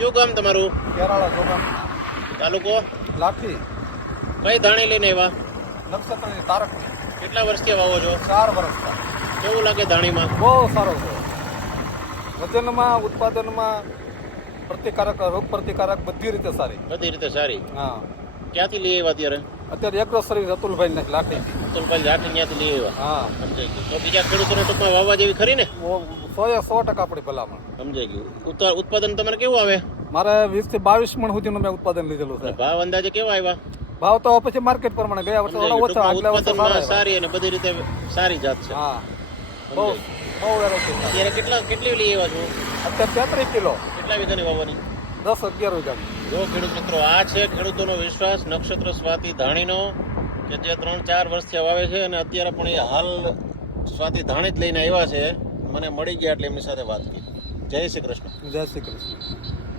કયું ગામ તમારું? કેરાળા જોગામ તાલુકો? લાઠી. કઈ ધાણી લઈને આવ્યા? નક્ષત્રની તારક કેટલા વર્ષથી વાવો છો? ચાર વર્ષના કેવું લાગે ધાણીમાં? બહુ સારો છે. વજનમાં ઉત્પાદનમાં પ્રતિકારક રોગ પ્રતિકારક બધી રીતે સારી. બધી રીતે સારી. હા. ક્યાંથી લઈ આવ્યા અત્યારે? અત્યારે એગ્રોસરી અતુલભાઈ ને લાખી અતુલભાઈ લાખી ત્યાંથી લઈ આવ્યા? હા. સમજાઈ ગયું. તો બીજા ખેડૂતોને ટૂંકમાં વાવવા જેવી ખરી ને? સો એ સો ટકા આપણી ભલામણ. સમજાઈ ગયું. ઉત્પા- ઉત્પાદન તમારે કેવું આવે? મારે વીસથી બાવીસ મણ સુધીનું મેં ઉત્પાદન લીધેલું છે. ભાવ અંદાજે કેવા આવ્યા? ભાવ તો પછી માર્કેટ પ્રમાણે ગયા વર્ષે સમજાઈ ઓછા આગલા વર્ષે સારી અને બધી રીતે સારી જાત છે. હા. બહુ બહુ અત્યારે કેટલા કેટલી લઈ આવ્યા છો? અત્યારે તેત્રીસ કિલો. કેટલા વીઘાની વાવવાની? દસ અગિયાર વીઘાની જો ખેડૂત મિત્રો આ છે ખેડૂતોનો વિશ્વાસ નક્ષત્ર સ્વાતિ ધાણીનો કે જે ત્રણ ચાર વર્ષથી વાવે છે અને અત્યારે પણ એ હાલ સ્વાતિ ધાણી જ લઈને આવ્યા છે. મને મળી ગયા એટલે એમની સાથે વાત કરી. જય શ્રી કૃષ્ણ. જય શ્રી કૃષ્ણ.